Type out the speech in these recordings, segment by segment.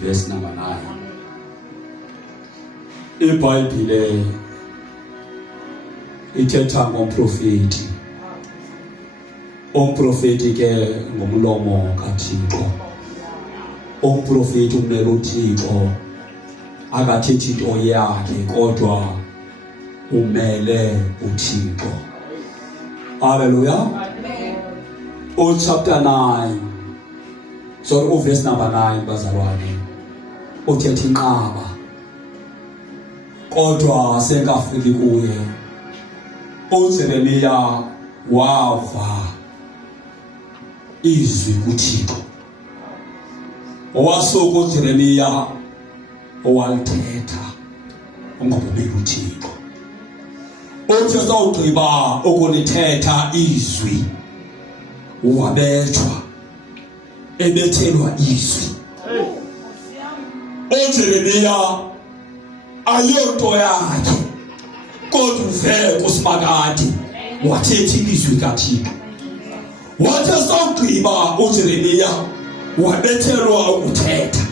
verse number 9. IBhayibhile ithetha ngomprofeti. Umprofeti ke ngomlomo kaThixo. Umprofeti umele uThixo akathethi into yakhe kodwa umele uThixo. Hallelujah. Chapter 9. So verse number 9 bazalwane. Uthetha inqaba. Kodwa sengafiki kuye. uJeremiya wava izwi kuThixo. Owasuka uJeremiya owalithetha ungabumeli uThixo. Uthi sawugqiba ukulithetha izwi wabethwa ebethelwa izwi. uJeremiya ayonto yakhe kodwa uve kuSimakade wathetha ilizwi kaThixo. Wathi sawugqiba uJeremiya wabethelwa ukuthetha.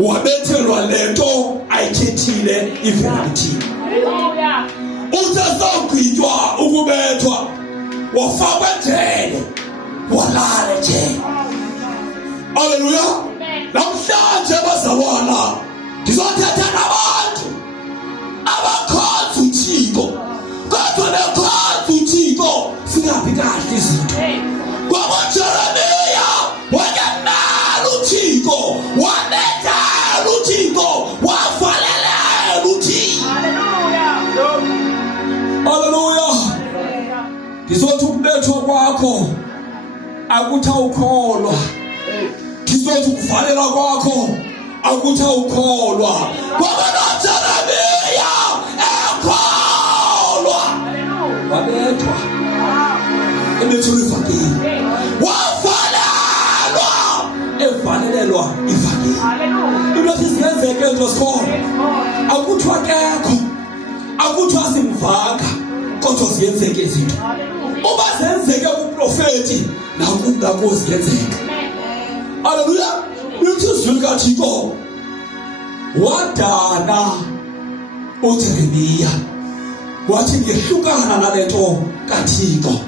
Wabethelwa lento ayithethile ivela kuThixo. Haleluya. Uthi sawugqitywa ukubethwa wafakwa endlele walala endlele. Haleluya. Namhlanje bazalwana ndizothetha nabantu abakhoza uThixo kodwa nekhoza uThixo singabi kahle izinto. Ngoba uJeremiya wayenalo uThixo, wabethela uThixo, wavalela uThixo. Haleluya. Ndizothi ukubethwa kwakho akuthi awukholwa. Ndizothi ukuvalela kwakho akuthi awukholwa. Ngoba uJeremiya ekholwa. Wabethwa ebethelwa ivangeli. Wavalelwa evalelelwa ivangeli. Into esizenzeke nje sikhona. Akuthiwa kekho. Akuthiwa simvanga kodwa ziyenzeke izinto. Uma zenzeke kuprofeti nakuba ziyenzeka. Haleluya. Uthi izwi kaThixo wadana uJeremiya. Wathi ngehlukana nalento kaThixo.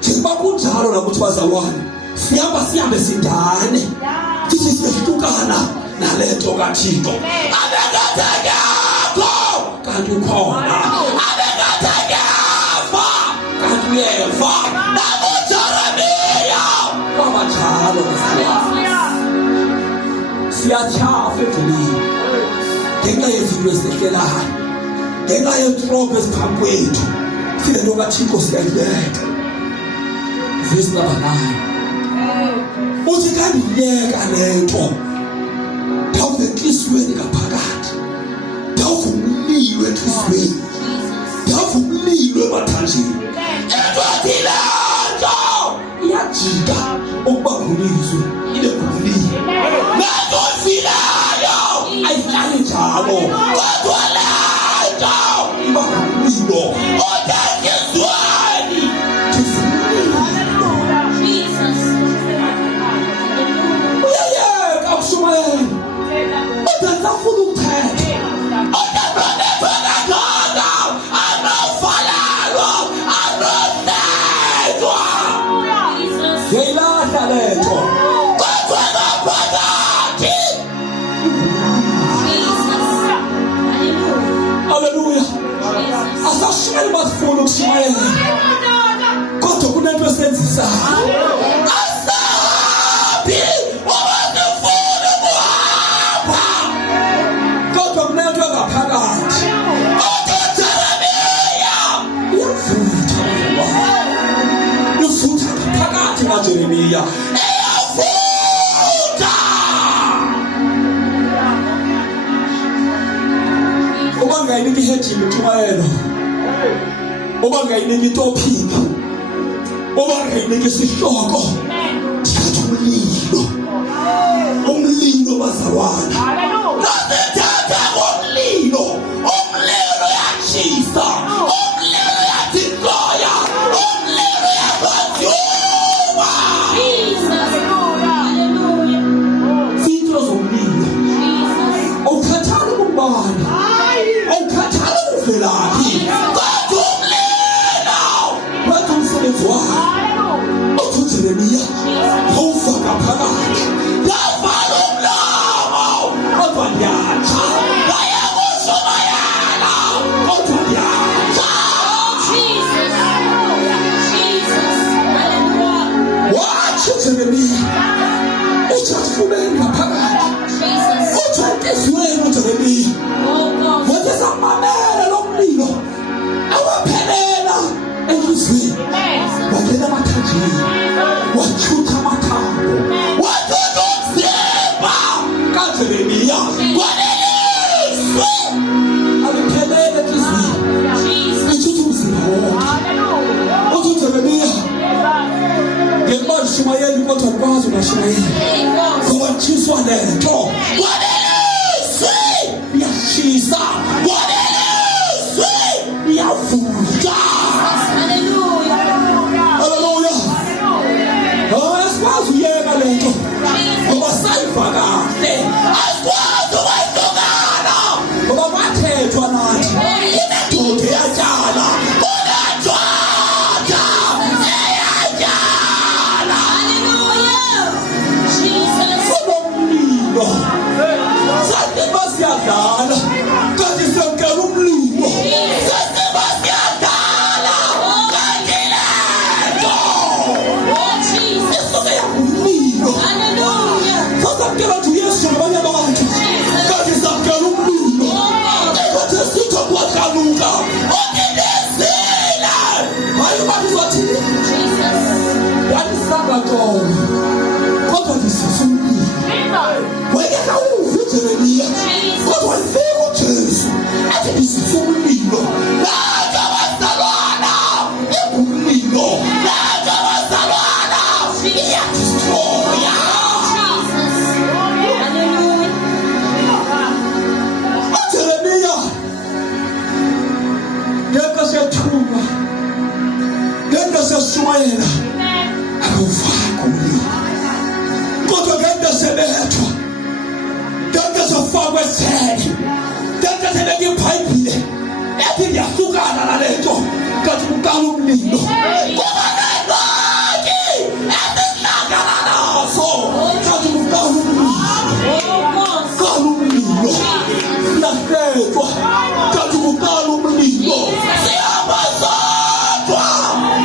Njengoba kunjalo nakuthi bazalwane sihambe sindane. Sithi sihlukana nalento kaThixo. Abekathekakho kanti ukhona. Abekathekava kanti uyeva. NakuJeremiya kwabanjalo bazalwane. Siyathyafa endleleni ngenxa yezinto ezihlelayo, ngenxa yentrobo eziphambi kwethu. Silento kaThixo siyayibeka. Verse number 9. Uthi kandiyeka lento ndawuva enhliziyweni ngaphakathi, ndawuva umlilo enhliziyweni, ndawuva umlilo emathanjeni. Endoda lento iyajika ukuba ngulizwe ibe ngumlilo. Nangozilayo ayihlali njalo kodwa lento iba ngumlilo. Odangezwani uyayeka kushumayela odangafuna ukuthetha odangafuna anovalelwa anothethwa yeyilahla lento kodwa ngaphakathi. Haleluya. Asashayela basifuna ukushumayela kodwa kunento esenzisayo. Asabi wabazifuna kuhamba kodwa kunento engaphakathi. uJeremiya uyavutha uvutha ngaphakathi kaJeremiya iyavutha. Uba ngayiniki ihedini utshumayelo, uba ngayiniki itopiki, uba ngayiniki isihloko, thetha umlilo. Umlilo bazalwana. Nasithetha ngomlilo. Umlilo uyatshisa. Umlilo uyathiqoya. Umlilo uyakonzuma. Zitho zomlilo. Israyeli ngoba tshiswa lento walelizwi liyashisa walelizwi liyavuka. Haleluya. Asikwazi uyeka lento ngoba sayiva kahle, asikwazi ukuyidukana ngoba bathethwa nathi indoda yatshala siyadala kanti siyakela umlilo, siyadala kanti lento isuke umlilo. Sasakela nje uYesu nabanye abantu kanti siyakela umlilo. Ekuthe sitho kwaqaluka okinezile hayi abantu bathini yalisanga tona kodwa lisisumlilo wekela uvijereliya kodwa lifika uJesu athi lisisumlilo laka bazalwana umlilo laka bazalwana iyadistroya. uJeremiya ngeke sethuma ngeke seshumayela akufaka umlilo kodwa ngeke sebethwa ngeke sefakwe esele ngeke sebeke iBhayibhile ethi ndiyahlukana nalento kanti kuqala umlilo ngoba nengxaki esihlangana nazo kanti kuqala umlilo. Kuqala umlilo siyahlekwa kanti kuqala umlilo siyahamba sodwa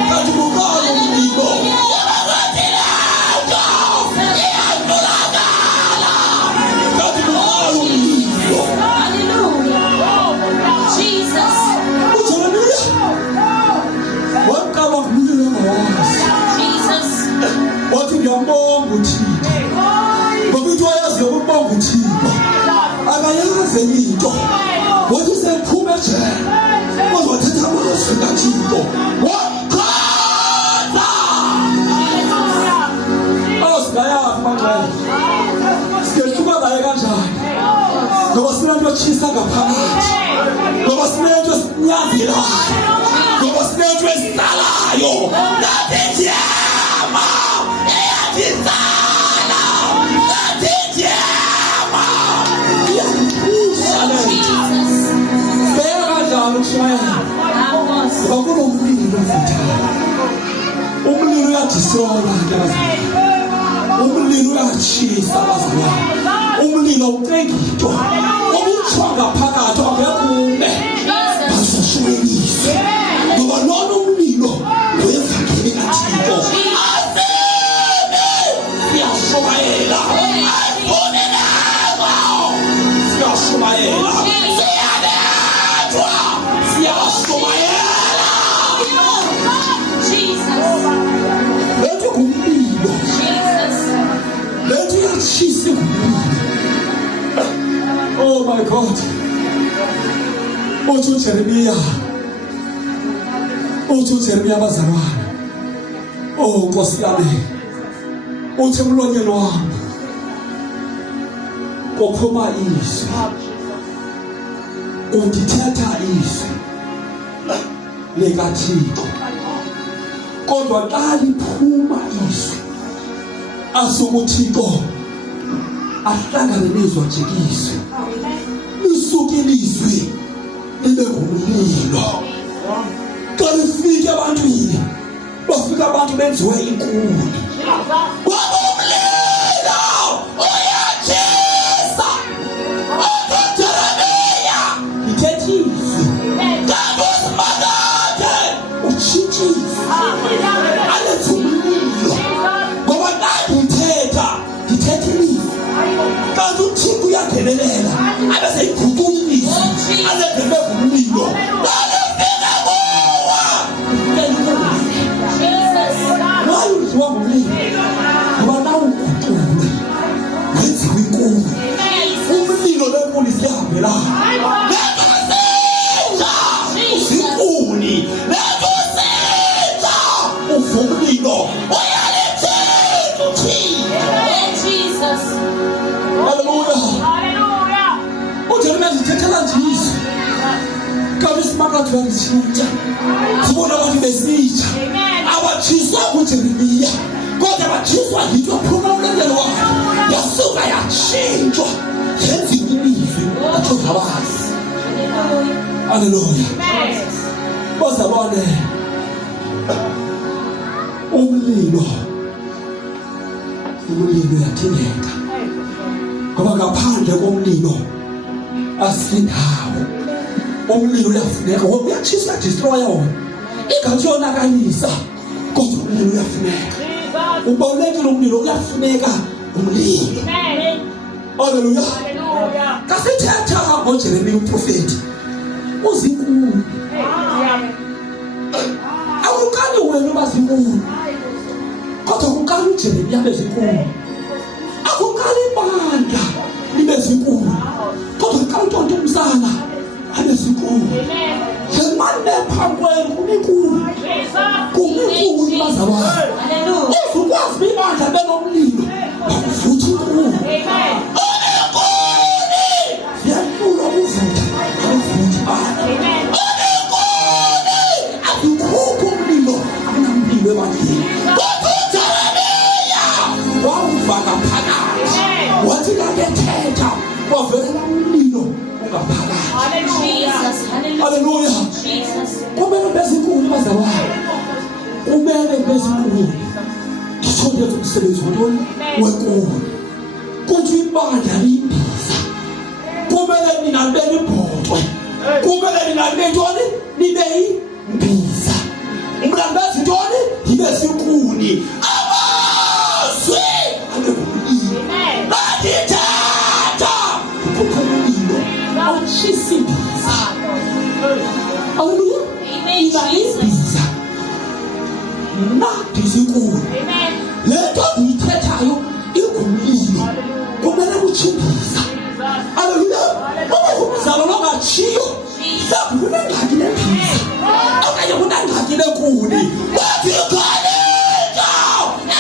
kanti kuqala umlilo. Wathi ngiyambonga uThixo ngoba into ayazi ukubonga uThixo akayazi into. Wathi usephuma ejele kodwa wathatha amazwi kaThixo wamkhonza. Siyayazi manje siyehluka naye kanjani ngoba sinento etshisa ngaphakathi, ngoba sinento esinyanzelayo, ngoba sinento esalayo nathi njema eyadizala nathi njema iyakupusha lento. Sibeka kanjani ukushumayela ngoba kunomlilo ovuthayo. Umlilo uyadistroya umlilo uyatshisa abazalwane. Umlilo ucenga into ubutshwa ngaphakathi awungekume bazoshumayelise ngoba lona umlilo wevangeli kaThixo aseme siyashumayela ayibonelanga siyashumayela siyalethwa siyashumayela. Lethu ngumlilo lethu yatshisa ngumlilo. Oh my God. Uthi uJeremiya bazalwane. Oh Nkosi yami uthi emlonyeni wami kophuma izwi undithetha izwi likaThixo kodwa xa liphuma izwi asukuThixo ahlangane nezwa nje izwi lisuke ilizwi libe ngumlilo. Xa lifike ebantwini bafika abantu benziwe inkuni ngoba umlilo uyatshisa. uJeremiya ithetha izwi kanti uSimakade utshitshisa aletha umlilo ngoba nandi ndithetha ilizwi kanti uThixo uyangenelela abese iguqula ilizwi alenzelwe ngumlilo. Wayuziwa ngumlilo ngoba nawuguqulwe wenziwe inkuni. Umlilo lenkuni siyahambelana inkuni lekusenza uvumlilo uyalithetha uThixo. bathi bayashintsha, sibona abantu besitsha. Abatshiswa nguJeremiya, kodwa batshiswa yinto ephuma emlonyeni wakhe, yasuka yatshintshwa yenziwa ilizwi atsho ngabazi. Haleluya. Bazalwane, umlilo uyathindeka, ngoba ngaphandle komlilo asindawo. Umlilo uyafuneka, ngoba uyatshisa, destroy wona, ingathi uyonakalisa, kodwa umlilo uyafuneka. Ubalulekile umlilo, uyafuneka umlilo. Haleluya. Kasithetha ngoJeremiya umprofeti, uzinkulu. Awukali wena bazinkulu, kodwa ukali uJeremiya bezinkulu. Akukali ibandla libe zinkulu, kodwa ukali uNtoni umsana abe zinkulu. Zemane phambi kwenu kuminkulu, kuminkulu bazalwane. Ukwazi ibandla benomlilo, bakuvutha inkulu. Ziyakula ukuvutha, akuvutha ibandla. Akukho umlilo, akunamlilo ebandleni. Wawuvaka phakathi, wathi nakethetha wavelela umlilo ungaphakathi. Haleluya. Kumele bezinkulu bazalwane, kumele bezinkulu. Ngithonde umsebenzi wantoni wenkulu, kuthi ibandla liyimbiza. Kumele nina libe libhotwe, kumele nina libe ntoni, libe yimbiza. Umlando bezintoni libe zinkuni. Amazwi alebulile badithatha kukhululilo awutshisa imbiza. Haleluya. Imbiza mnandi zinkulu. Lento ndiyithethayo ingumlilo, kumele utshimbiza. Haleluya. Ngoba umzalo longatshiyo sakubona ngaki nembiza, okanye kunangaki lenkuni, wathi khaleka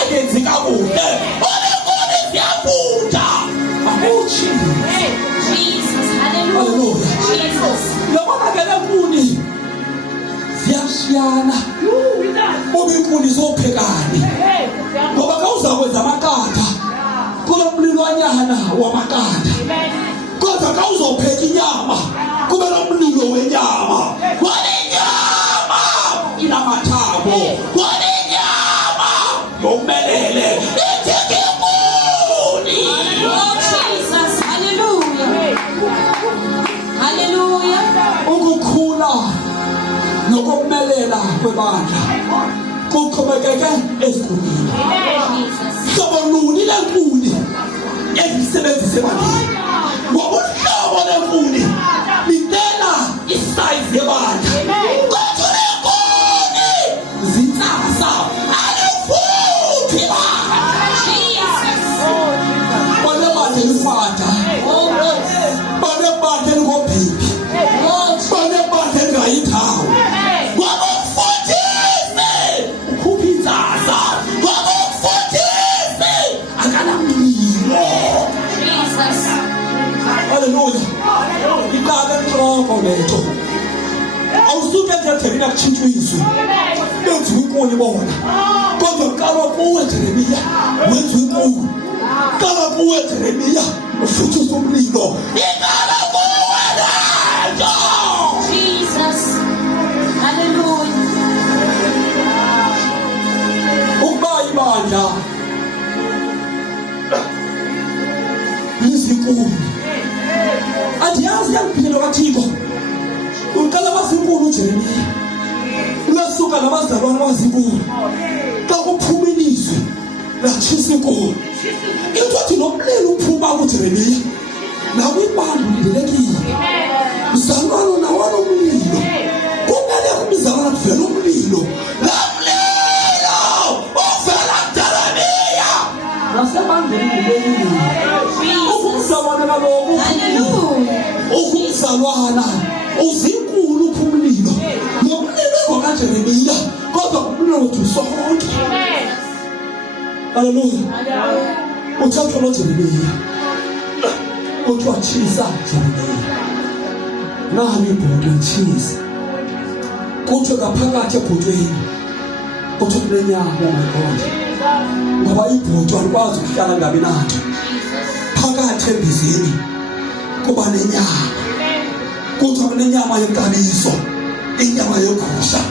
engenzi kakuhle, olenkuni siyafunda akutshimbiza. Haleluya. Yabona ke lenkuni ziyashiyana, ube inkuni zophekani, ngoba kawuzakwenza amakanda kulo mlilwanyana wamakanda, kodwa kawuzopheka inyama kube nomlilo wenyama. Inyama inamathambo, inyama yomelele itikimuni. Haleluya. Ukukhula nokumelela kwebandla kuqhubekeke ezikhulwini. Hlobo luni lenkuni ezisebenzisa ebandleni, ngoba uhlobo lenkuni lidela isayizi yebandla. Kodwa lenkuni zinsasa alifuthi ibandla. Banebandla elifada, banebandla elikobhiphi, banebandla elingayithawu. Wabomfundisi ukhupha insasa, wabomfundisi akanamlilo. Haleluya. Iqala enhloko lento, awusuke eJeremiya kutshintsha izwi, benziwa inkuni bona. Kodwa kuqalwa kuwe Jeremiya wenziwa inkuni, kuqala kuwe Jeremiya ufuthisa umlilo. Iqala kuwe lento. Ukuba ibandla izinkuni, andiyazi yampilo kaThixo. Uqala bazinkulu uJeremiya, uyasuka nabazalwane bazinkulu. Xa kuphuma ilizwi latshisa inkuni, into ethi nomlilo uphuma kuJeremiya, nakwibandla lidelekile. Mzalwane nawalo umlilo, kumele kumzalwane kuvela umlilo. La mlilo uvela kuJeremiya nasebandleni lidelekile. Ukumzalwane kaloku ukumzalwana uzinkulu uphumlilo, nomlilo ngokaJeremiya, kodwa umlilo wethu sonke. Haleluya. Uthatha lo Jeremiya, uthi watshisa Jeremiya, nami ibhotwe litshisa. kuthi ngaphakathi ebhotweni kuthi kunenyama. Oh my God, ngoba ibhotwe alikwazi ukuhlala ngabe nathi phakathi embizeni kuba nenyama. Kuthi kunenyama yenkabiso, inyama yegusha,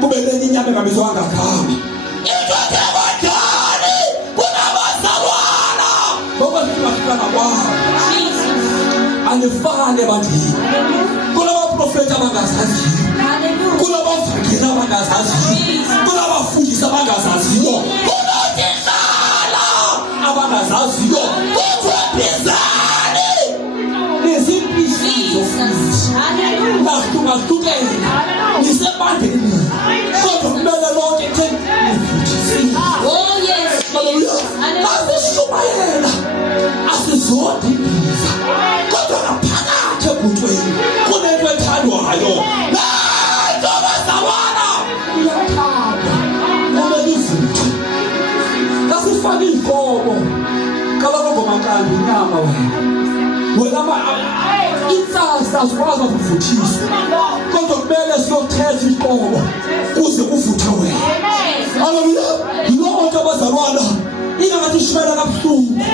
kube lenye inyama engabizwanga ngami. Indoda abadala kunabazalwana ngoba singahlala kwabo angifane ebantwini. Kunabaprofeti abangazaziyo, kunabavangeli abangazaziyo, kunabafundisi abangazaziyo, kunotitshala abangazaziyo. Kuthwebhizane nezimpiso bahlukahlukene nisebandeni kodwa kumele lonke asishumayela asizodi imbiza kodwa ngaphakathi ebhotweni kunento ethandwayo. Ntombazalwana iyathandwa nalelivutha kasifake iy'kobo kaloku ngomakandi inyama wena insasa azikwazi ukuvuthiswa kodwa kumele siyothetha iqobo kuze kuvuthe wena. Haleluya. Yiloo nto abazalwana ingathi ishwela kabuhlungu,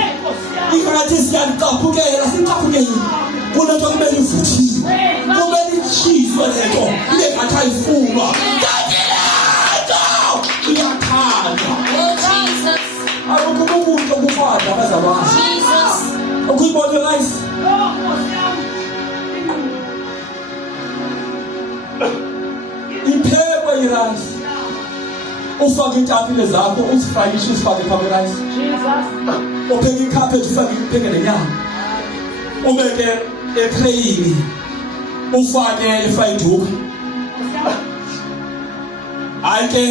ingathi siyacaphukela sincaphukele kunento kumele ivuthiwe, kumele itshiswe lento ingathi ayifunwa kanti lento iyathandwa. Akukho umuntu okufada abazalwana ukuyibona guys. Iphekwe irayisi, ufake itapile zakho uzifrayishe uzifake phambi kwirayisi. Upheke ikhaphetshu upheke nenyama, ubeke etreyini ufake ifrayiduka. Hayi ke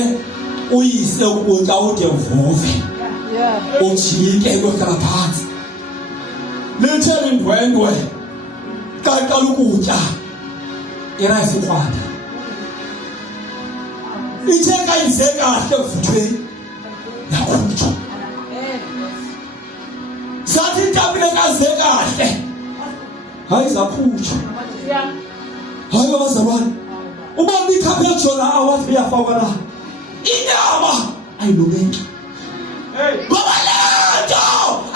uyise ukutya ude uvuve ujike uyohlala phansi lithe indwendwe qaqala ukutya irayisi ukwada ithe kayize kahle evuthweni yakhutshwa. Sathi itapile kaze kahle hayi zakhutshwa. Hayi abazalwane ubona ikhaphetshu yona awathi iyafakwa la inyama ayilobeki ngoba lento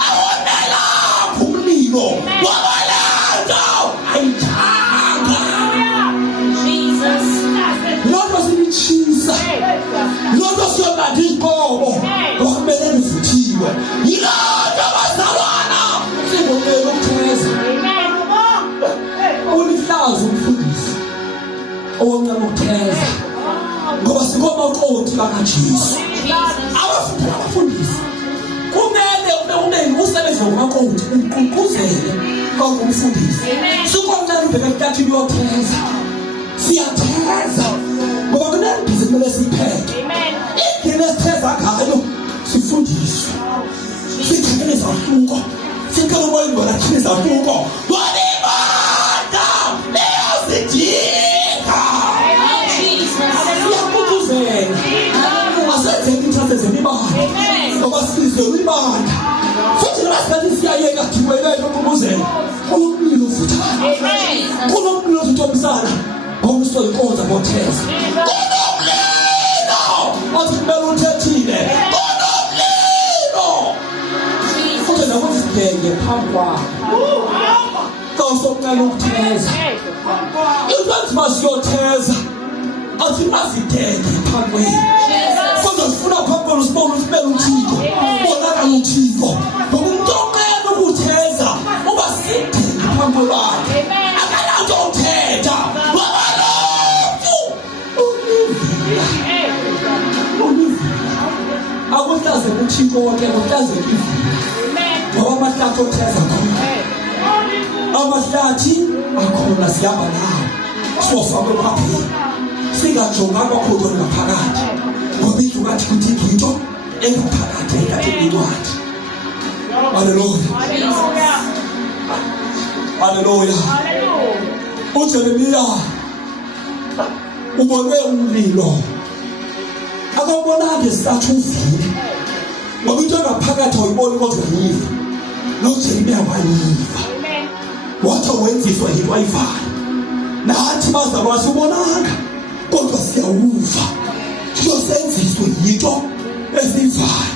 awonela umlilo ngoba lento ayithanga. Lokho sinitshisa, lokho siyonanda iqobo okumele livuthiwe. Yilonto abazalwana singomele ukutheza ulihlaza umfundisi owoncane ukutheza ngoba singomaqoti bakaJesu. Abafundisi kumele usebenze ngomaqoti uququzele kwangumfundisi. Sikomncane ubheka ekutatshini uyotheza, siyatheza ngoba kunembhizi kumele siyipheke. Indlela esitheza ngayo sifundiswe, sithekele izahluko, siqale umoya ingcwele athini izahluko walibanda leyazidinga. Siyaququzela asenzeni inhlanhla zemibanda ngoba sizwe ibanda futhi nasingathi siyayeka thiwelele ukuquzela kunomlilo uvuthayo, kunomlilo ozuthomisana ngomso inkonza botheza, kunomlilo othi kumele uthethile, kunomlilo futhi nakuthi sibheke phambi kwakho kawusokucela ukutheza. Inkathi masiyotheza athi mazideke phambi kwenu kodwa sifuna phambi kwenu sibone sibele uThixo, bonakala uThixo ngoba umuntu oqela ukutheza uba sideke phambi kwakhe akananto ukuthetha ngoba lokhu akuhlaze uThixo wonke kuhlaze ivila ngoba amahlathi okutheza khona, amahlathi akhona siyaba nawo sofakwe phambi singajonga kwakho ngaphakathi ngoba ijukathi kuthi into engaphakathi ekade incwadi. Haleluya, haleluya. uJeremiya ubonwe umlilo akawubonanga esathi uvile ngoba into engaphakathi awuyiboni kodwa uyiva. noJeremiya wayiva wathi wenziswa yinto ayivayo. Nathi bazalwane sibonanga kodwa siyawuva siyosenziswa yinto esiyivayo.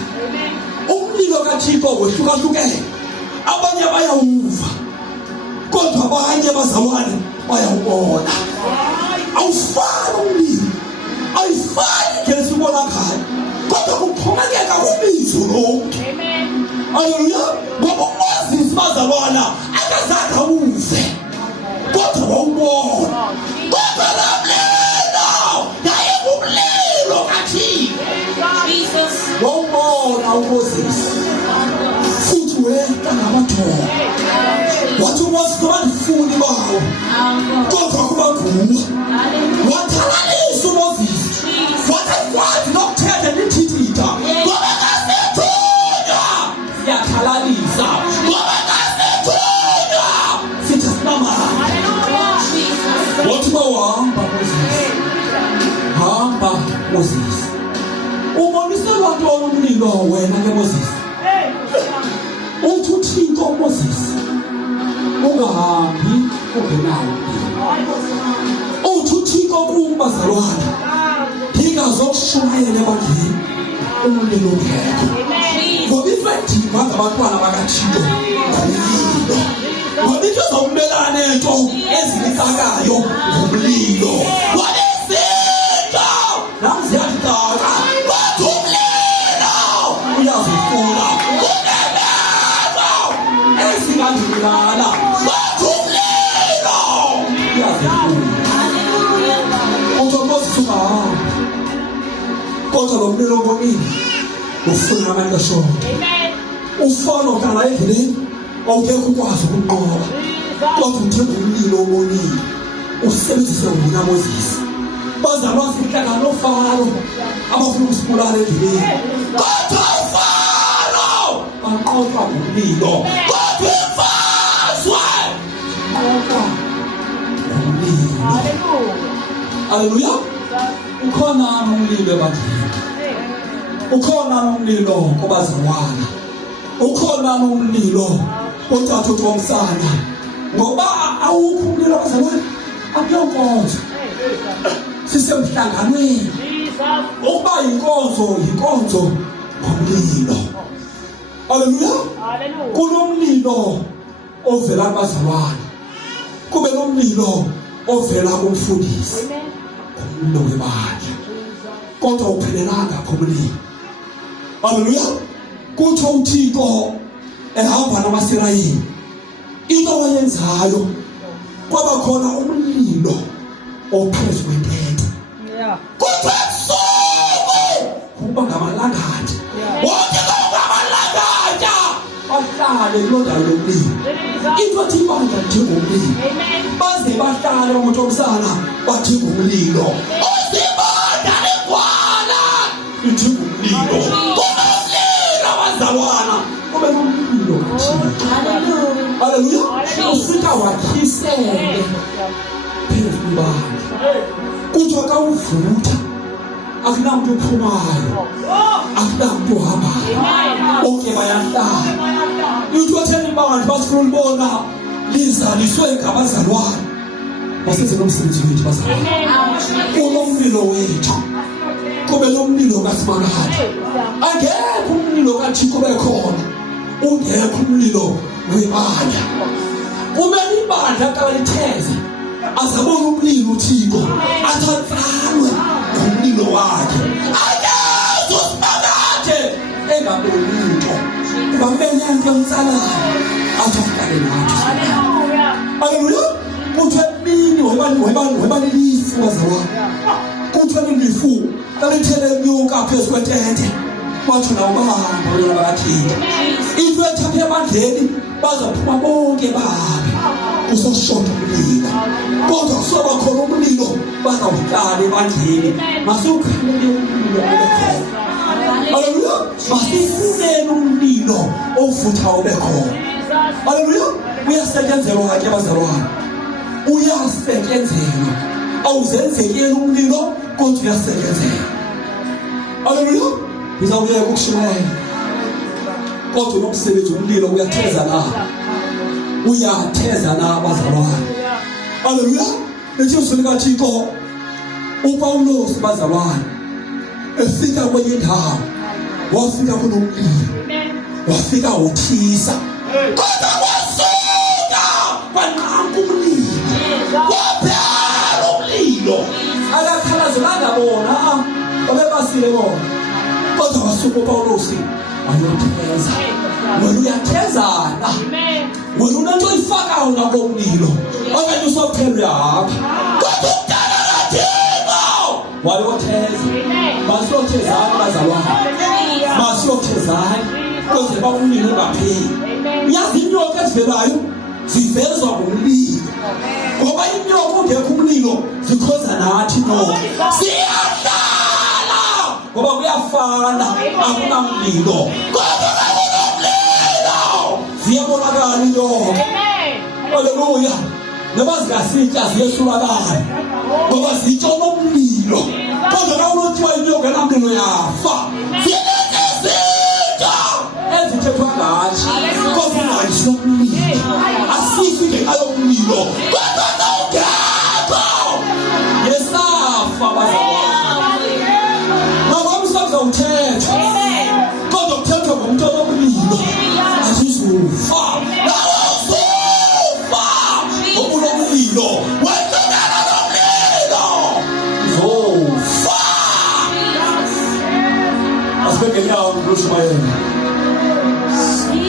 Umlilo kaThixo wehlukahlukene, abanye bayawuva kodwa abanye bazalwane bayawubona. Awufani umlilo, ayifani ngesi ubonakala, kodwa kuxhomekeka kubizo lonke. Haleluya. Ngoba uMoses bazalwana akazange awuve kodwa wawubona. Kodwa la mlilo yayingumlilo kaThixo, wawubona uMoses futhi weqa ngamathongo. Wathi uMoses noma ndifuni bawo kodwa kuba nguwe. Wathalalisa uMoses, wathi akwazi nokuthetha nithithitha ngoba ngasethunywa siyathalalisa, ngoba ngasethunywa sithi sinamanga. Wathi mawahamba Moses, hamba Moses, uboniselwa ntoni umlilo wena ke Moses? Uthi uThixo uMoses ungahambi ungenawo. Uthi uThixo kumbazalwana ndingazokushumayela ebandleni umlilo ungekho. Ngoba ifedima ngabantwana bakaThixo ngumlilo. Ngoba into ezawumelana nento ezilixakayo ngumlilo. Ngoba izinto namziyadidaka kodwa umlilo uyazifuna. Kunenento ezingandibulala kodwa umlilo uyazifuna. Kodwa Moses ungahamba, kodwa lo mlilo obonile ufuna abantu bashonke. Ufana uhlala endleleni awukekho ukwazi ukunqoba, kodwa uthenga umlilo obonile usebenzise wona Moses. Bazalwane sihlangana noFaro abafuna ukusibulala endleleni, kodwa uFaro baqothwa ngumlilo. Kodwa imfazwe iqothwa ngumlilo. Haleluya. Ukhona umlilo ebandleni, ukhona umlilo kubazalwane, ukhona umlilo kothathu womsana. Ngoba awukho umlilo abazalwane, akuyonkonzo. Sisemhlanganweni ukuba yinkonzo ngomlilo. Haleluya. Kunomlilo ovela kubazalwane, kube nomlilo ovela kumfundisi, umlilo webandla, kodwa uphelelanga kumlilo. Haleluya. Kuthi uThixo ehamba namaSirayeli, into wayenzayo kwaba khona umlilo ophezu kwentente. Kodwa ebusuku kuba ngamalangatha, wonke ngamalangatha bahlale kuloo ndawo yomlilo. Into ethi ibandla lidinga umlilo, baze bahlale umuntu omsana badinga umlilo. Uzibandla legwana lidinga umlilo. Kuba umlilo abazalwana, kube nomlilo kaThixo. Haleluya. Ufika wakhisele phezu kwibandla, kuthiwa ka uvutha akunamuntu uphumayo, akunamuntu uhambayo, bonke bayahlala. Into etheni ibandla basifuna ulibona lizaliswe ngabazalwane basenze nomsebenzi wethu bazalwane. Unomlilo wethu, kube nomlilo kaSimakade. Angekho umlilo kaThixo bekhona ungekho umlilo webandla. Kumele ibandla kalitheze azabona umlilo uThixo athathalwe ngomlilo wakhe. Akazi uSimakade engaboni into, kumele yonke yomsalayo athafale nathi. Haleluya. Kuthiwa emini webani lifu bazalwane, kuthiwa lifu kalithele nyuka phezu kwentente, bathi nawo bahamba wena bakaThixo. Into ethaphe ebandleni bazaphuma bonke bahambe kusoshoda umlilo, kodwa kusoba khona umlilo bazawuhlala ebandleni. Masukhalele umlilo obekhona. Haleluya. Masifuneni umlilo ovutha obekhona. Haleluya. Uyasetyenzelwa ke bazalwane, uyasetyenzelwa. Awuzenzekeli umlilo kodwa uyasetyenzelwa. Haleluya. Ngizawuyeka ukushumayela, kodwa unomsebenzi umlilo uyatheza na, uyatheza na bazalwane. Haleluya. Lithi usuku likaThixo uPawulos bazalwane efika kwenye indawo wafika kunomlilo wafika uthisa kodwa kwasuka kwanqamba umlilo waphela umlilo akakhalazelanga bona babebasile bona kodwa wasuka uPawulos wayotheza wena uyathezana wena unento oyifakayo nakomlilo okanye usophela uyahamba kodwa ukudala lathina wayotheza masiyothezana bazalwane masiyothezana koze bakumlilo ungapheli uyazi inyoka ezivelayo zivezwa ngumlilo ngoba inyoka ungekho umlilo zikhoza nathi noko siyadlala ngoba kuyafana akunamlilo kodwa kakunomlilo ziyabonakala inyoka haleluya noma zingasitya ziyehlulakala ngoba zitsho nomlilo kodwa kawulothiwa inyoka enamlilo yafa ezithethwa ngathi kokungayiso umlilo asifi ngenxa yomlilo kodwa nawungekho yesafa bazalwane mabamsabza uthetha kodwa kuthethwa ngomuntu onomlilo asizufa nawe uzufa ngoba unomlilo wenzekana nomlilo uzofa asibeke nyawo ngiloshumayela